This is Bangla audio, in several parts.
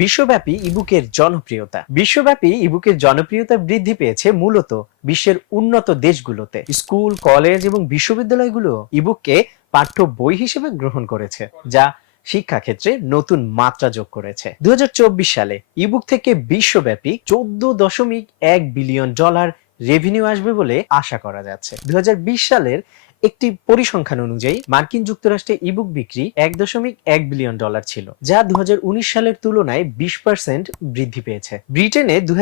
বিশ্বব্যাপী ইবুকের জনপ্রিয়তা। বিশ্বব্যাপী ইবুকের জনপ্রিয়তা বৃদ্ধি পেয়েছে মূলত বিশ্বের উন্নত দেশগুলোতে। স্কুল, কলেজ এবং বিশ্ববিদ্যালয়গুলো ইবুককে পাঠ্য বই হিসেবে গ্রহণ করেছে, যা শিক্ষাক্ষেত্রে নতুন মাত্রা যোগ করেছে। দুই হাজার চব্বিশ সালে ইবুক থেকে বিশ্বব্যাপী চোদ্দ দশমিক এক বিলিয়ন ডলার রেভিনিউ আসবে বলে আশা করা যাচ্ছে। দু হাজার বিশ সালের একটি পরিসংখ্যান অনুযায়ী, মার্কিন যুক্তরাষ্ট্রে ইবুক বিক্রি এক দশমিক এক বিলিয়ন ডলার ছিল, যা দু সালের তুলনায় বিশ পার্সেন্ট বৃদ্ধি পেয়েছে। ব্রিটেনে দু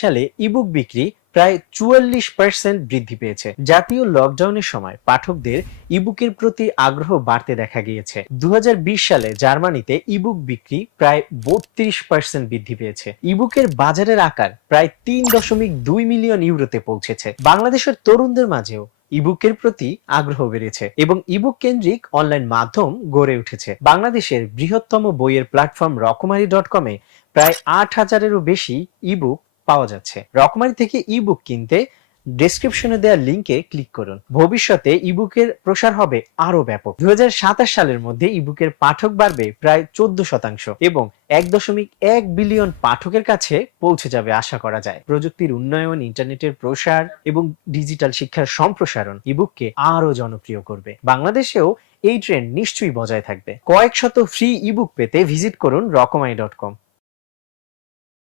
সালে ইবুক বিক্রি প্রায় চুয়াল্লিশ পার্সেন্ট বৃদ্ধি পেয়েছে। জাতীয় লকডাউনের সময় পাঠকদের ইবুকের প্রতি আগ্রহ বাড়তে দেখা গিয়েছে। দু হাজার বিশ সালে জার্মানিতে ইবুক বিক্রি প্রায় বত্রিশ পার্সেন্ট বৃদ্ধি পেয়েছে। ইবুকের বাজারের আকার প্রায় তিন দশমিক দুই মিলিয়ন ইউরোতে পৌঁছেছে। বাংলাদেশের তরুণদের মাঝেও ইবুকের প্রতি আগ্রহ বেড়েছে এবং ইবুক কেন্দ্রিক অনলাইন মাধ্যম গড়ে উঠেছে। বাংলাদেশের বৃহত্তম বইয়ের প্ল্যাটফর্ম রকমারি ডট কমে প্রায় আট হাজারেরও বেশি ইবুক পাওয়া যাচ্ছে। রকমারি থেকে ইবুক কিনতে ডেসক্রিপশনে দেওয়া লিংকে ক্লিক করুন। ভবিষ্যতে ইবুকের প্রসার হবে আরও ব্যাপক। দু সালের মধ্যে ইবুকের পাঠক বাড়বে প্রায় চোদ্দ শতাংশ এবং এক দশমিক এক বিলিয়ন পাঠকের কাছে পৌঁছে যাবে আশা করা যায়। প্রযুক্তির উন্নয়ন ইন্টারনেটের প্রসার এবং ডিজিটাল শিক্ষার সম্প্রসারণ ইবুককে আরও জনপ্রিয় করবে। বাংলাদেশেও এই ট্রেন্ড নিশ্চয়ই বজায় থাকবে। কয়েক শত ফ্রি ইবুক পেতে ভিজিট করুন রকমাই ডট কম